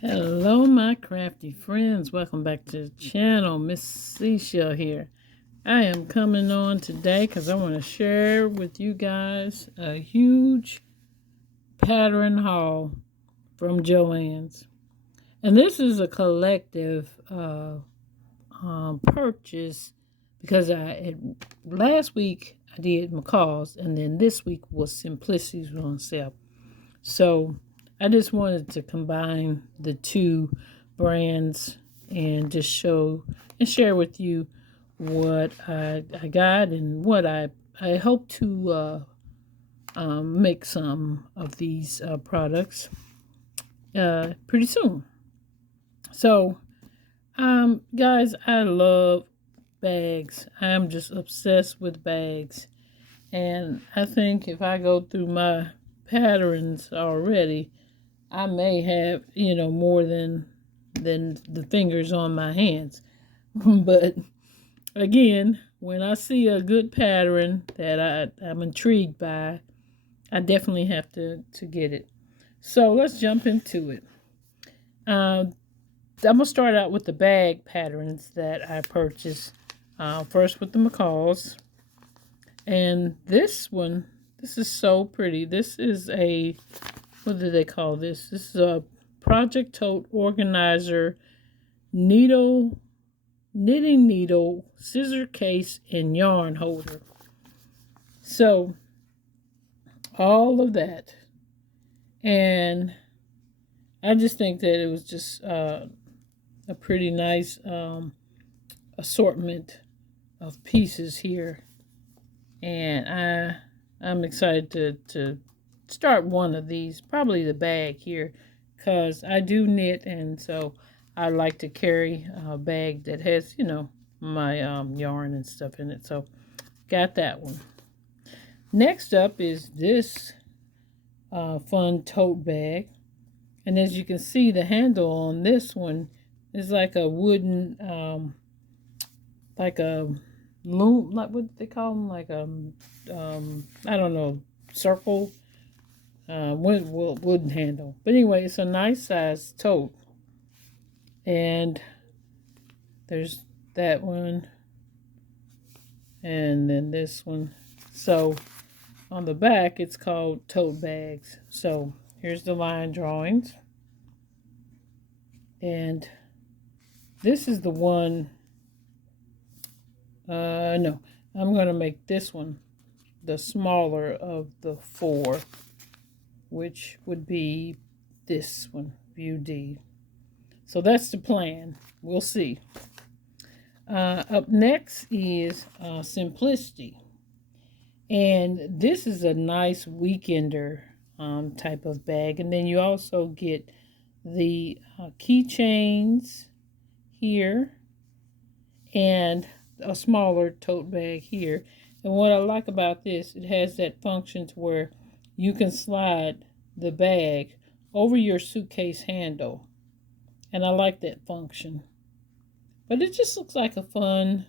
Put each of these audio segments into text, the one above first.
Hello, my crafty friends. Welcome back to the channel. Miss Seashell here. I am coming on today because I want to share with you guys a huge pattern haul from Joann's. And this is a collective purchase because last week I did McCall's, and then this week was Simplicity's on sale. So I just wanted to combine the two brands and just show and share with you what I got and what I hope to make some of these products pretty soon. So, guys, I love bags. I'm just obsessed with bags. And I think if I go through my patterns already, I may have, more than the fingers on my hands. But again, when I see a good pattern that I'm intrigued by, I definitely have to get it. So let's jump into it. I'm going to start out with the bag patterns that I purchased. First with the McCall's. And this one, this is so pretty. This is what do they call this? This is a Project Tote Organizer knitting needle, scissor case, and yarn holder. So, all of that. And I just think that it was just a pretty nice assortment of pieces here. And I'm excited to start one of these, probably the bag here, because I do knit, and so I like to carry a bag that has, my yarn and stuff in it. So got that one. Next up is this fun tote bag. And as you can see, the handle on this one is like a wooden, like a loom, like what they call them, like I don't know, circle, wooden handle. But anyway, it's a nice size tote. And there's that one, and then this one. So on the back, it's called tote bags. So here's the line drawings. And this is the one, no, I'm going to make this one the smaller of the four, which would be this one, View D. So that's the plan. We'll see. Up next is Simplicity. And this is a nice weekender type of bag. And then you also get the keychains here and a smaller tote bag here. And what I like about this, it has that function to where you can slide the bag over your suitcase handle. And I like that function. But it just looks like a fun,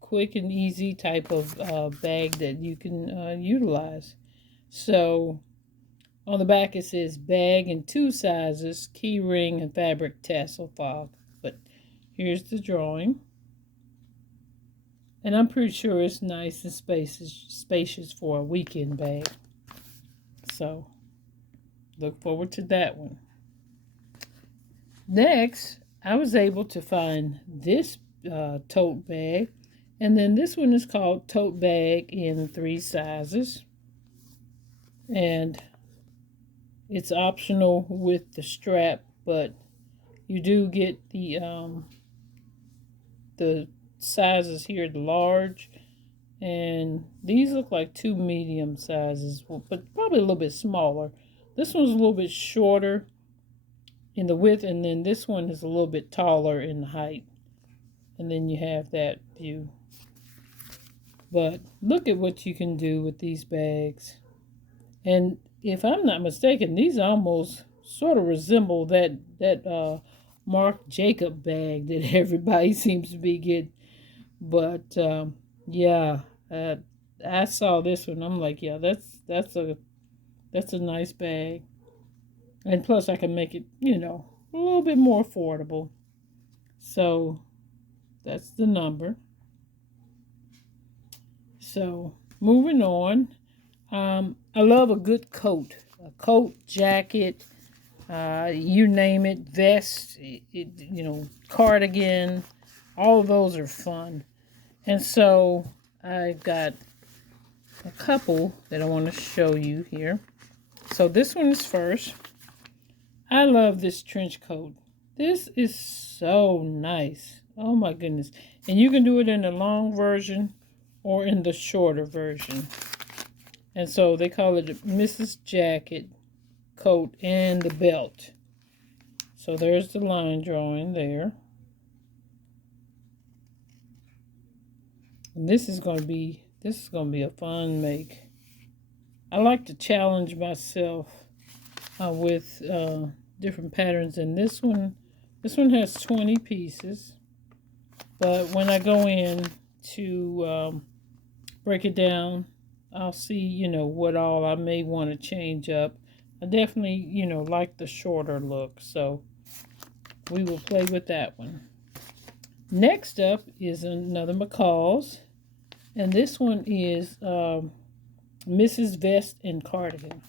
quick and easy type of bag that you can utilize. So on the back it says bag in 2 sizes, key ring, and fabric tassel fob. But here's the drawing. And I'm pretty sure it's nice and spacious for a weekend bag. So look forward to that one. Next, I was able to find this tote bag. And then this one is called tote bag in 3 sizes. And it's optional with the strap, but you do get the sizes here, the large, and these look like 2 medium sizes, but probably a little bit smaller. This one's a little bit shorter in the width, and then this one is a little bit taller in the height. And then you have that view. But look at what you can do with these bags. And if I'm not mistaken, these almost sort of resemble that Marc Jacob bag that everybody seems to be getting. But yeah, I saw this one. I'm like, yeah, that's a nice bag. And plus I can make it, you know, a little bit more affordable. So that's the number. So moving on. I love a good coat. A coat, jacket, you name it, vest, you know, cardigan. All of those are fun. And so I've got a couple that I want to show you here. So this one is first. I love this trench coat. This is so nice. Oh my goodness. And you can do it in the long version or in the shorter version. And so they call it a Mrs. Jacket coat and the belt. So there's the line drawing there. And this is going to be a fun make. I like to challenge myself with different patterns, and this one has 20 pieces. But when I go in to break it down, I'll see, you know, what all I may want to change up. I definitely, you know, like the shorter look, so we will play with that one. Next up is another McCall's, and this one is Mrs. Vest and Cardigan.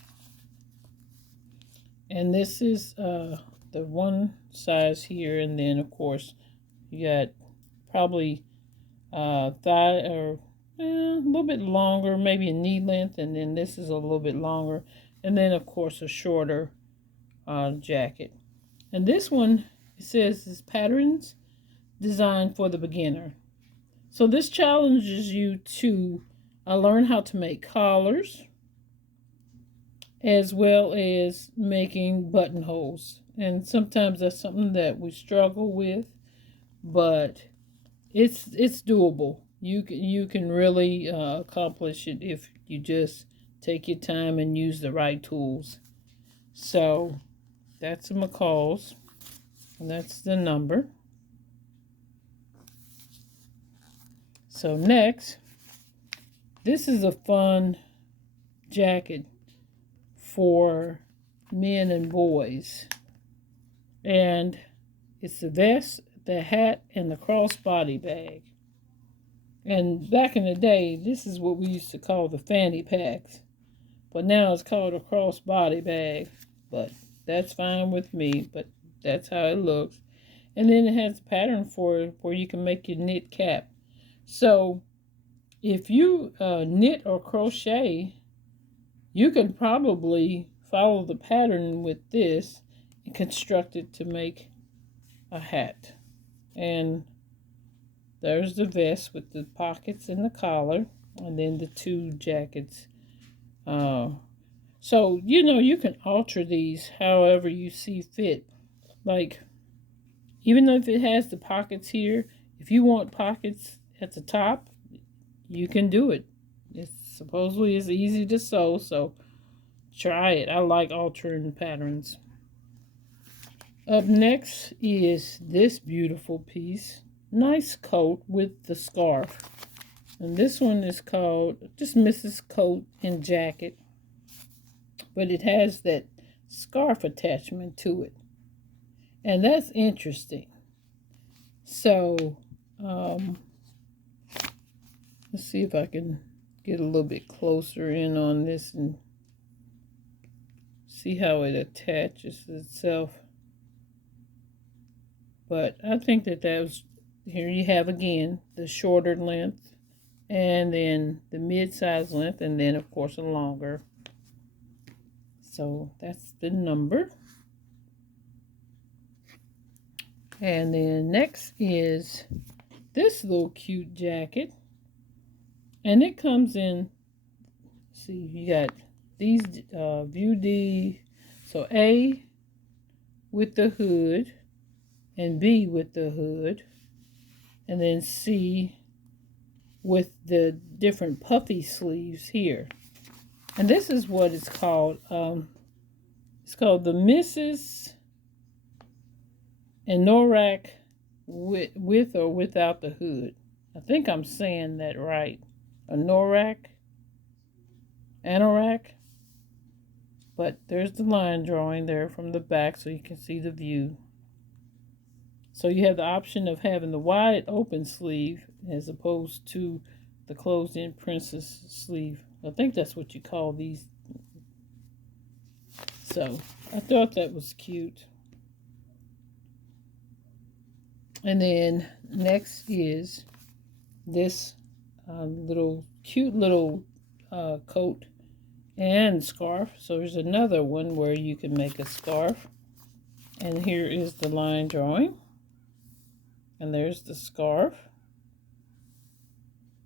And this is the one size here, and then of course you got probably thigh or a little bit longer, maybe a knee length, and then this is a little bit longer, and then of course a shorter jacket. And this one, it says, is patterns designed for the beginner. So this challenges you to learn how to make collars, as well as making buttonholes. And sometimes that's something that we struggle with, but it's doable. You can really accomplish it if you just take your time and use the right tools. So that's a McCall's, and that's the number. So next, this is a fun jacket for men and boys, and it's the vest, the hat, and the crossbody bag. And back in the day, this is what we used to call the fanny packs, but now it's called a crossbody bag. But that's fine with me, but that's how it looks. And then it has a pattern for it where you can make your knit cap. So if you knit or crochet, you can probably follow the pattern with this and construct it to make a hat. And there's the vest with the pockets and the collar, and then the two jackets. So, you know, you can alter these however you see fit. Like, even though if it has the pockets here, if you want pockets at the top, you can do it. It's supposedly it's easy to sew, so try it. I like altering patterns. Up next is this beautiful piece. Nice coat with the scarf. And this one is called just Mrs. Coat and Jacket. But it has that scarf attachment to it. And that's interesting. So, let's see if I can get a little bit closer in on this and see how it attaches itself. But I think that was, here you have again the shorter length, and then the mid-size length, and then of course a longer. So that's the number. And then next is this little cute jacket. And it comes in, see, you got these View D, so A with the hood, and B with the hood, and then C with the different puffy sleeves here. And this is what it's called. It's called the Mrs. Anorak with or without the hood. I think I'm saying that right. Anorak. But there's the line drawing there from the back so you can see the view. So you have the option of having the wide open sleeve as opposed to the closed in princess sleeve. I think that's what you call these. So I thought that was cute. And then next is this cute little coat and scarf. So there's another one where you can make a scarf. And here is the line drawing. And there's the scarf.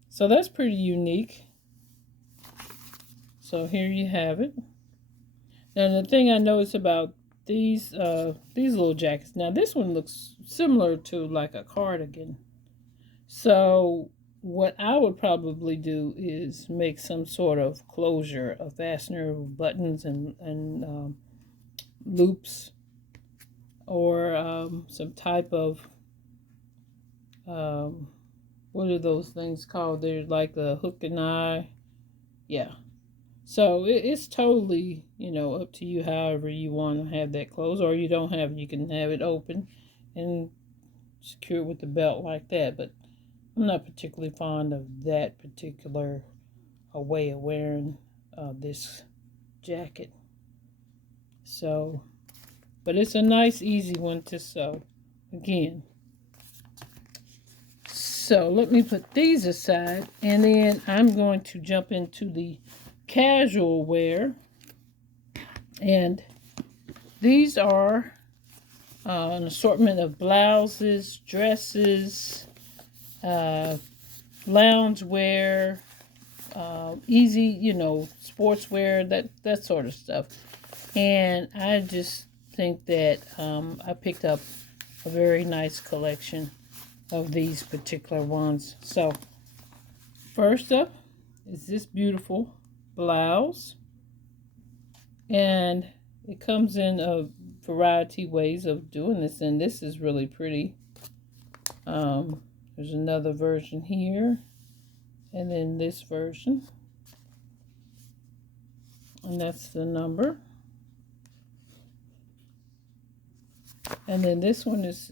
So that's pretty unique. So here you have it. And the thing I noticed about these little jackets. Now this one looks similar to like a cardigan. So what I would probably do is make some sort of closure, a fastener, buttons and loops, or some type of what are those things called? They're like a hook and eye. Yeah. So it's totally, up to you however you want to have that closed, or you don't have it. You can have it open and secure it with the belt like that. But I'm not particularly fond of that particular way of wearing this jacket. So, but it's a nice, easy one to sew. Again. So let me put these aside, and then I'm going to jump into the casual wear. And these are an assortment of blouses, dresses, loungewear, easy, sportswear, that sort of stuff. And I just think that I picked up a very nice collection of these particular ones. So first up is this beautiful blouse, and it comes in a variety ways of doing this, and this is really pretty. There's another version here, and then this version, and that's the number. And then this one is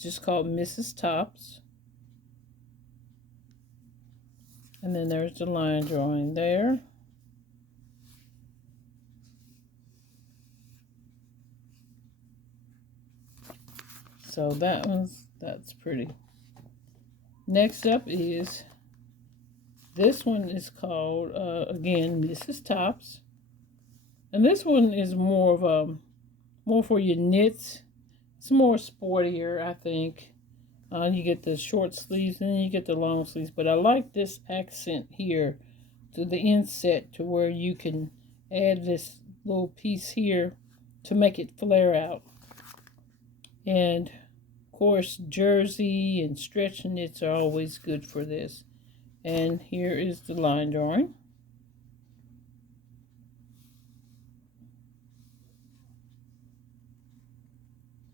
just called Mrs. Tops. And then there's the line drawing there. So that's pretty. Next up is, this one is called, again, Mrs. Tops. And this one is more of more for your knits. It's more sportier, I think. You get the short sleeves and then you get the long sleeves. But I like this accent here to the inset, to where you can add this little piece here to make it flare out. And of course, jersey and stretch knits are always good for this. And here is the line drawing.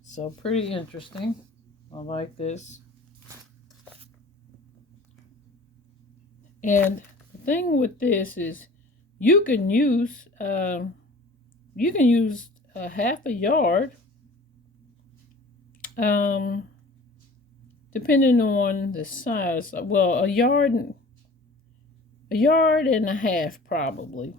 So pretty interesting. I like this. And the thing with this is you can use a half a yard, depending on the size. Well, a yard and a half probably,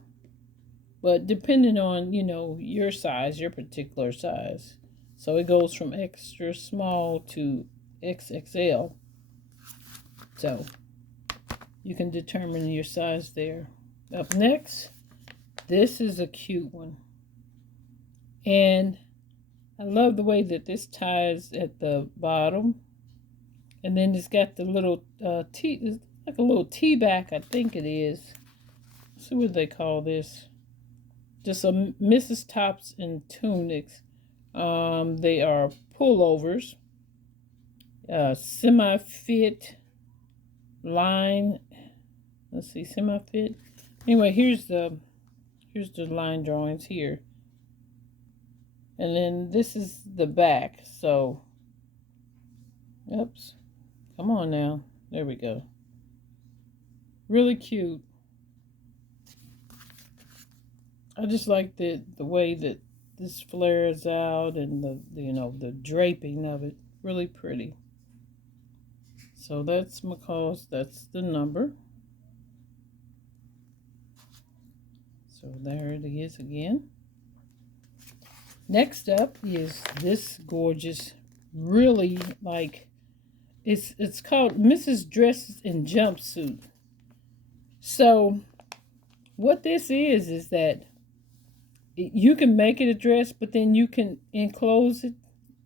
but depending on your size, your particular size. So it goes from extra small to XXL. So you can determine your size there. Up next, this is a cute one. And I love the way that this ties at the bottom. And then it's got the little T, like a little T-back, I think it is. Let's see what they call this. Just a Mrs. Tops and tunics. They are pullovers, semi-fit line. Let's see, semi-fit. Anyway, here's the line drawings here, and then this is the back. So, oops, come on now. There we go. Really cute. I just like the way that this flares out and the draping of it. Really pretty. So that's McCall's. That's the number. So there it is again. Next up is this gorgeous, really like, it's called Mrs. Dresses in Jumpsuit. So what this is that you can make it a dress, but then you can enclose it.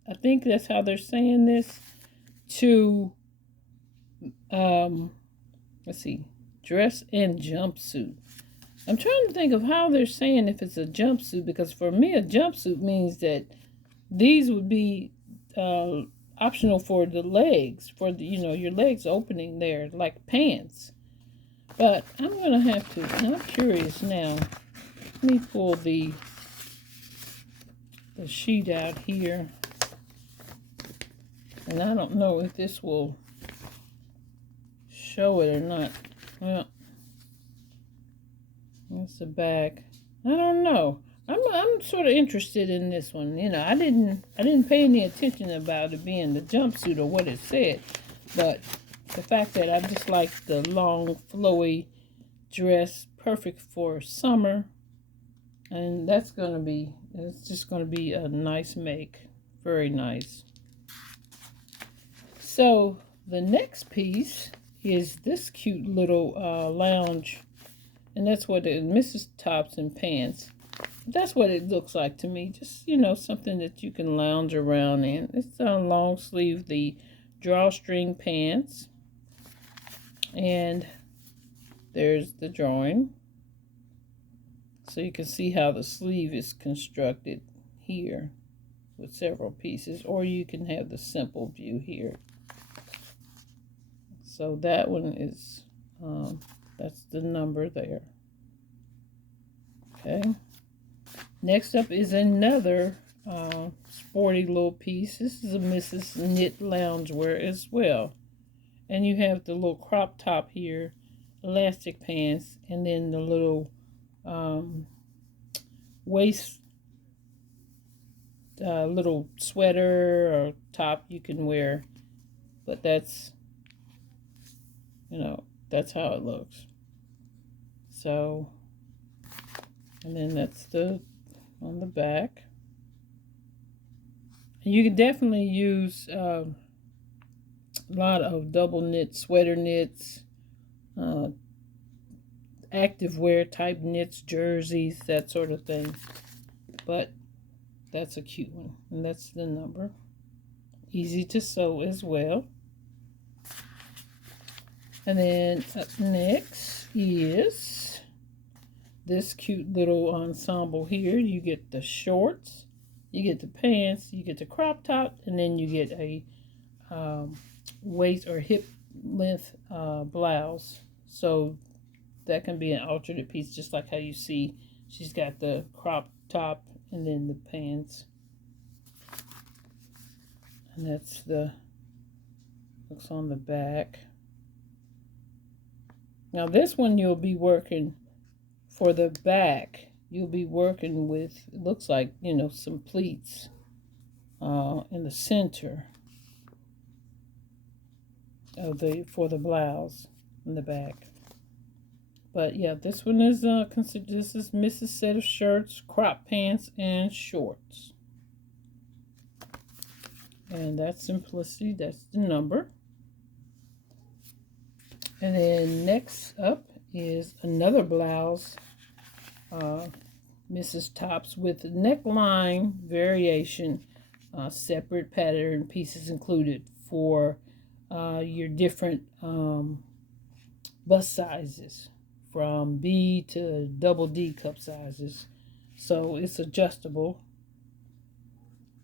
I think that's how they're saying this, to let's see, dress and jumpsuit. I'm trying to think of how they're saying if it's a jumpsuit, because for me a jumpsuit means that these would be optional for the legs, for the, your legs opening there like pants. But I'm gonna have to, I'm curious now. Let me pull the sheet out here, and I don't know if this will show it or not. Well, that's the back. I don't know. I'm sort of interested in this one. I didn't pay any attention about it being the jumpsuit or what it said, but the fact that I just like the long flowy dress, perfect for summer, and it's just gonna be a nice make. Very nice. So the next piece is this cute little lounge, and that's what it is, Mrs. Tops and Pants. That's what it looks like to me. Just, something that you can lounge around in. It's a long sleeve, the drawstring pants. And there's the drawing. So you can see how the sleeve is constructed here with several pieces. Or you can have the simple view here. So that one is, that's the number there. Okay. Next up is another sporty little piece. This is a Mrs. Knit Loungewear as well. And you have the little crop top here, elastic pants, and then the little waist, little sweater or top you can wear. But that's, that's how it looks. So, and then that's on the back. And you can definitely use a lot of double knit, sweater knits, activewear type knits, jerseys, that sort of thing. But that's a cute one, and that's the number. Easy to sew as well. And then up next is this cute little ensemble here. You get the shorts, you get the pants, you get the crop top, and then you get a waist or hip length blouse. So that can be an alternate piece, just like how you see she's got the crop top and then the pants. And that's looks on the back. Now this one you'll be working for the back. You'll be working with, it looks like, some pleats in the center of for the blouse in the back. But yeah, this one is considered, this is Mrs. set of shirts, crop pants, and shorts. And that's Simplicity, that's the number. And then next up is another blouse, Mrs. Tops, with neckline variation, separate pattern pieces included for your different bust sizes, from B to double D cup sizes. So it's adjustable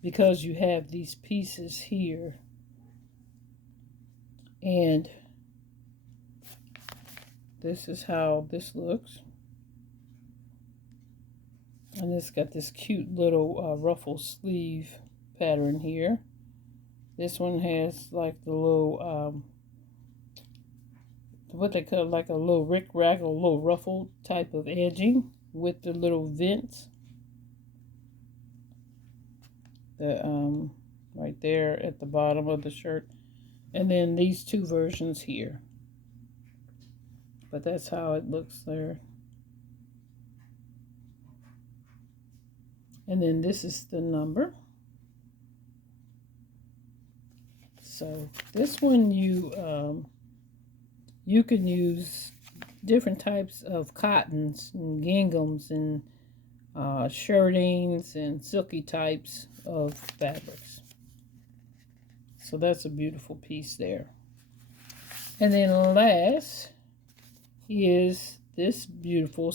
because you have these pieces here. And this is how this looks. And it's got this cute little ruffle sleeve pattern here. This one has like the little, what they call like a little rick-rack or little ruffle type of edging. with the little vents. The right there at the bottom of the shirt. And then these two versions here. But that's how it looks there. And then this is the number. So this one you can use different types of cottons and ginghams and shirtings and silky types of fabrics. So that's a beautiful piece there. And then last is this beautiful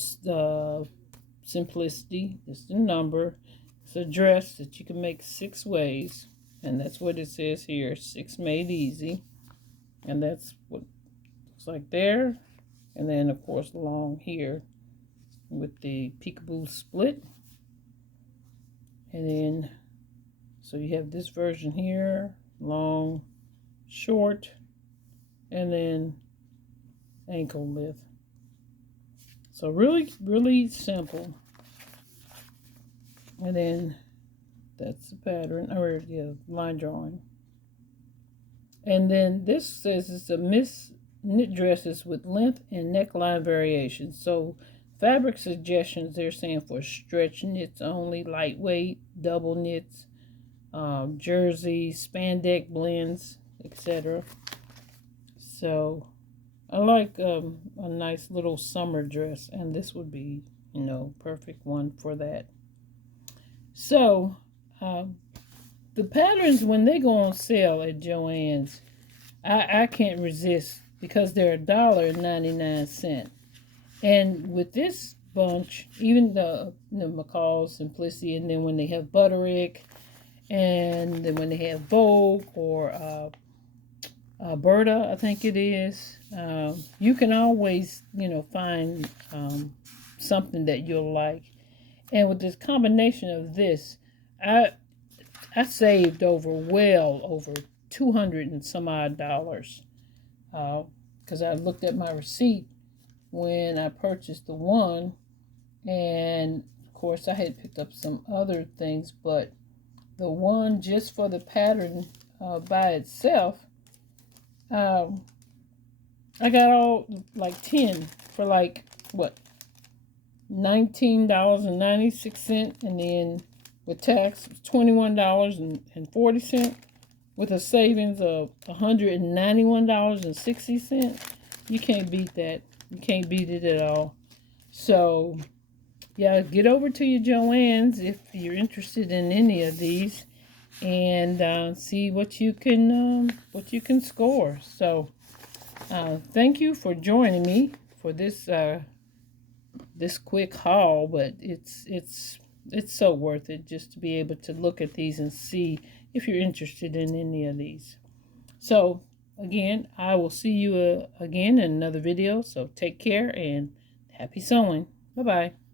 Simplicity. It's the number. It's a dress that you can make 6 ways. And that's what it says here, 6 made easy. And that's what it looks like there. And then, of course, long here with the peekaboo split. And then, so you have this version here, long, short, and then ankle width. So really, really simple. And then that's the pattern, or yeah, line drawing. And then this says it's a knit dresses with length and neckline variations. So fabric suggestions, they're saying for stretch knits only, lightweight, double knits, jersey, spandex blends, etc. So I like a nice little summer dress, and this would be, you know, perfect one for that. So the patterns, when they go on sale at Joann's, I can't resist because they're $1.99. And with this bunch, even the McCall's Simplicity, and then when they have Butterick, and then when they have Vogue or Berta, I think it is, you can always, you know, find something that you'll like. And with this combination of this, I saved well over 200 and some odd dollars, because I looked at my receipt when I purchased the one, and of course I had picked up some other things, but the one just for the pattern by itself, I got all like 10 for like what, $19.96, and then with tax $21.40, with a savings of $191.60. You can't beat that. You can't beat it at all. So yeah, get over to your Joann's if you're interested in any of these, and see what you can score. So thank you for joining me for this this quick haul, but it's so worth it just to be able to look at these and see if you're interested in any of these. So again, I will see you again in another video. So take care and happy sewing. Bye-bye.